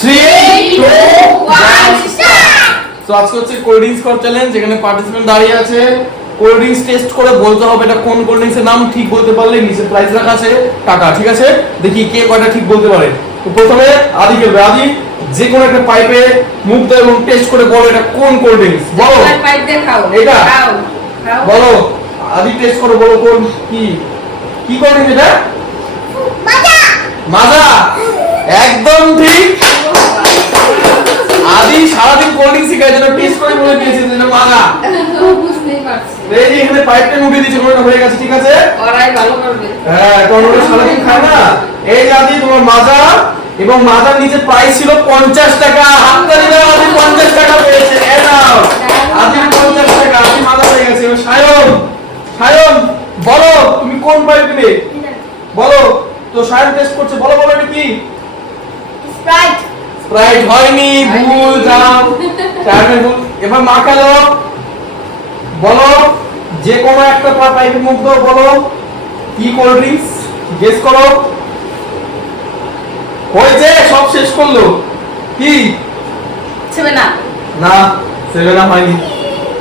3 2 1 start. So আজকে হচ্ছে cold drinks কর চ্যালেঞ্জ। এখানে পার্টিসিপেন্ট দাঁড়িয়ে আছে। কোল্ড ড্রিঙ্কস টেস্ট করে বলতে হবে এটা কোন কোল্ড ড্রিঙ্কসের নাম। ঠিক বলতে পারলে নিচে প্রাইস রাখা আছে টাকা, ঠিক আছে? দেখি কে কয়টা ঠিক বলতে পারে। তো প্রথমে আদি খেলবে। আদি যে কোনো একটা পাইপে মুখ দাও এবং টেস্ট করে বলো এটা কোন কোল্ড ড্রিঙ্কস। বলো পাইপ দিয়ে খাও। এটা খাও বলো। আদি টেস্ট করে বলো কোন কি কি কোল্ড ড্রিঙ্কস এটা? মাজা। মাজা একদম ঠিক। আদি সারাদিন কোল্ড ড্রিঙ্কস খায় যেন টেস্ট করে বলে দিয়েছে যে মাজা। বুঝতেই পারছি। এই যে এখানে পাইপটা মুখে দিয়েছে, কোনটা হয়ে গেছে, ঠিক আছে? ওরাই ভালো করবে। হ্যাঁ, কারণ ওরা সারাদিন খায় না। এই যে আদি তোমার মাজা, এবং মাজার নিচে প্রাইস ছিল 50 টাকা। হাততালি দাও, আদি 50 টাকা পেয়েছে। এ নাও আদি 50 টাকা। আদি মাজা হয়ে গেছে। এবার সায়ন, সায়ন বলো তুমি কোন পাইপ দিলে বলো। তো সায়ন টেস্ট করছে, বলো বলো এটা কি? স্প্রাইট। স্প্রাইট হয়নি, ভুল যাও। সায়নের ভুল। এবার মাখালো বলো যে কোনো একটা পাইপের মুখ দাও, বলো কি কোল্ড ড্রিঙ্কস গেস করো। হয়েছে, সব শেষ করলো। কি? ছেবে না। না, সেভেন আপ হয়নি।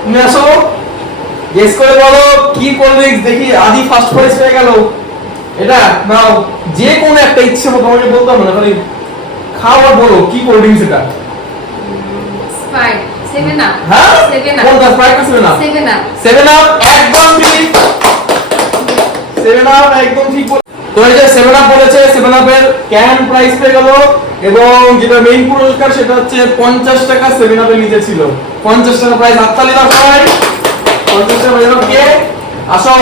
তুমি আসো, গেস করে বলো কি কোল্ড ড্রিঙ্কস। দেখি আদি ফার্স্ট প্রাইজ পেয়ে গেল। এটা নাও, যে কোনো একটা ইচ্ছে মতো তোমাকে বলতে হবে না, খালি খাও আর বলো কি কোল্ড ড্রিঙ্কস এটা। স্প্রাইট। ছেবে না। হ্যাঁ, ছেবে না। কোনটা? স্প্রাইট না সেভেন আপ? ছেবে না। সেভেন আপ একদম ঠিক। সেভেন আপ একদম ঠিক। তো এই যে সেভেন আপ বলেছে, সেভেন আপের ক্যান প্রাইস পেয়ে গেল, এবং যেটা মেইন পুরস্কার সেটা হচ্ছে 50 টাকা। সেভেন আপের নিচে ছিল 50 টাকা প্রাইস। হাততালি দাও সবাই। 50 টাকা পেয়ে গেল কে? আসো,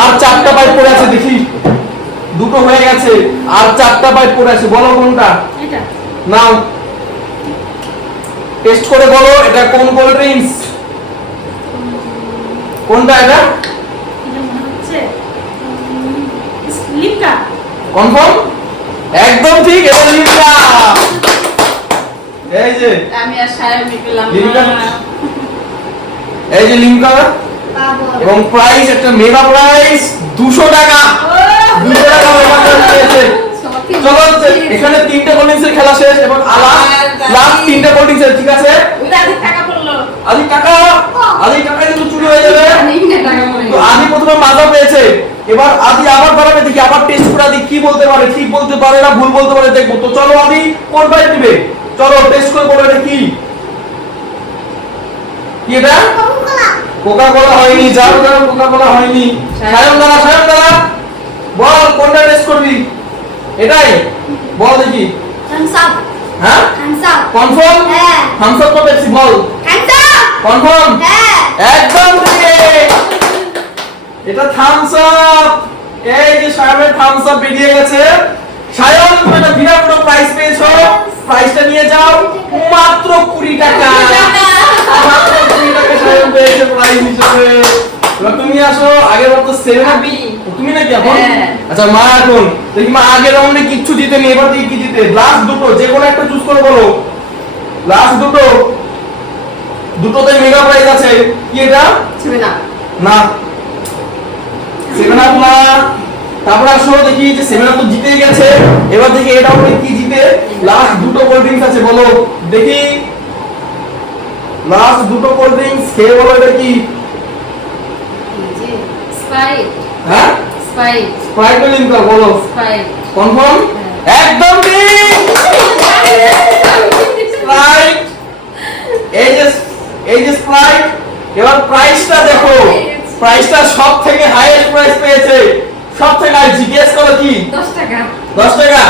আর 4টা পাইপ পড়ে আছে, দেখি দুটো হয়ে গেছে, আর 4টা পাইপ পড়ে আছে। বলো কোনটা? এটা নাও টেস্ট করে বলো এটা কোন কোল্ড ড্রিঙ্কস। কোনটা এটা? এটা মনে হচ্ছে লিমকা। কনফার্ম? একদম ঠিক, এটা লিমকা। এই যে আমি আর সায়ন পেলাম লিমকা, না। এই যে লিমকা, পাবো। এবং প্রাইস একটা মেগা প্রাইস 200 টাকা। 200 টাকা মেগা প্রাইস পেয়েছে। চলো এখানে 3টে কোল্ড ড্রিঙ্কসের খেলা শেষ, এবং লাস্ট 3টে কোল্ড ড্রিঙ্কসের, ঠিক আছে? ওটা আদি টাকা পড়লো। আদি টাকা, আদি টাকা কিন্তু চুরি হয়ে যাবে। আদি টাকা পড়ে তো আদি প্রথমে মাজা পেয়েছে, এবার আদি আবার দাঁড়াবে, দেখি আবার টেস্ট করে আদি কি বলতে পারে, ঠিক বলতে পারে না ভুল বলতে পারে দেখবো। তো চলো আদি কোন পাইপ দিবে, চলো টেস্ট করে বলো এটা কি। কি এটা? কোকা কোলা হয়নি, যাও যাও, কোকা কোলা হয়নি। সায়ন দাঁড়া, সায়ন দাঁড়া, বল কোনটা টেস্ট করবি। এটাই বল দেখি। Thums up. হ্যাঁ থামস আপ। কনফার্ম? হ্যাঁ। থামস আপ না পেপসি বল। Thums up. কনফার্ম? হ্যাঁ। একদম ঠিক, এটা থামস আপ। এই যে সায়নের থামস আপ বেরিয়ে গেছে। সায়ন তুমি একটা বিরাট বড় প্রাইজ পেয়েছো। প্রাইজটা নিয়ে যাও, মাত্র 20 টাকা। মাত্র 20 টাকা সায়ন পেয়েছে প্রাইজ হিসেবে। এবার তুমি আসো, আগের বার তো 7 আপ তুমি নাকি এখন? হ্যাঁ। আচ্ছা মা এখন দেখি মা আগের রাউন্ডে কিচ্ছু জিতেনি, এবার দেখি কি জিতে। লাস্ট দুটো যে কোনো একটা চুজ করে বলো। লাস্ট দুটো, দুটোতে মেগা প্রাইজ আছে। কি এটা? ছেবে না। না, সেভেন আপ না। তারপর আসো দেখি যে সেভেন আপ তো জিতেই গেছে, এবার দেখি এটা হবে কি জিতে। লাস্ট দুটো কোল্ড ড্রিঙ্কস আছে, বলো দেখি। লাস্ট দুটো কোল্ড ড্রিঙ্কস খেয়ে বলো এটা কি। স্প্রাইট। হ্যাঁ, স্প্রাইট। স্প্রাইট না লিমকা বলো। স্প্রাইট। কনফার্ম? একদম ঠিক, স্প্রাইট। এই যে স্প্রাইট। এবার প্রাইসটা দেখো, প্রাইসটা সব থেকে হাইয়েস্ট প্রাইস পেয়েছে। সব থেকে হাই, জিজ্ঞেস করো কি? 10 টাকা। 10 টাকা।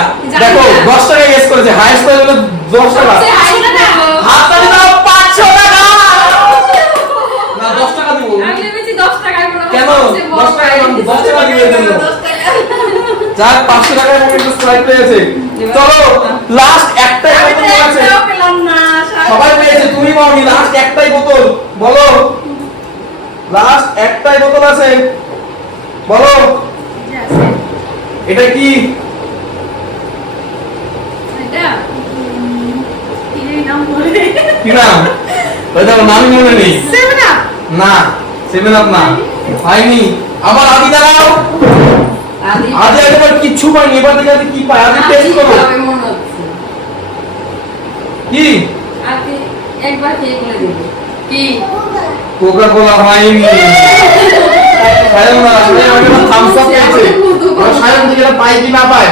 দেখো 10 টাকা গেস করেছে, হাইয়েস্ট প্রাইস হলো 10 টাকা। সবচেয়ে হাই টাকা। হাততালি দাও, 500 টাকা। না 10 টাকা দিব। আমি ভেবেছি 10 টাকায় মনে হয় কেন? সবচেয়ে বড় 10 টাকা prize। 10 টাকা দিবে জন্য। 10 টাকা। যাক 500 টাকার মতো একটা স্প্রাইট পেয়েছে। চলো লাস্ট একটাই আমি তো বোতল আছে। একটাও পেলাম না। সবাই পেয়েছে, তুমি পাওনি। লাস্ট একটাই বোতল, বলো। লাস্ট একটাই বোতল আছে, বলো এটা কি। এটা এর নাম বলে। কি নাম? ওই দেখো নামই মনে নেই। Seven up. না, সেভেন আপ না, হয়নি। আবার আদি দাঁড়াও। আদি আদি একবার কিচ্ছু পাইনি, এবার দেখে আদি কি পায়। আদি টেস্ট করো। হবে মনে হচ্ছে। কি আর কি একবার খেয়ে বলে দিব কি কোকা কোলা হয়নি সায়ন না সায়ন থামস আপ পেয়েছে সায়ন থেকে এটা পাই কি না পায়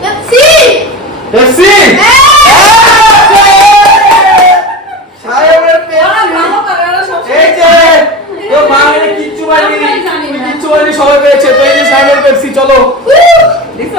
পেপসি পেপসি সায়নের পেপসি ভালো করে ওরা সব এই যে তো মামিনে কিচ্ছু পাইনি আমরাই জানি না। কিচ্ছু পাইনি সবাই পেয়েছে তো এই যে সায়নের পেপসি চলো দেখছো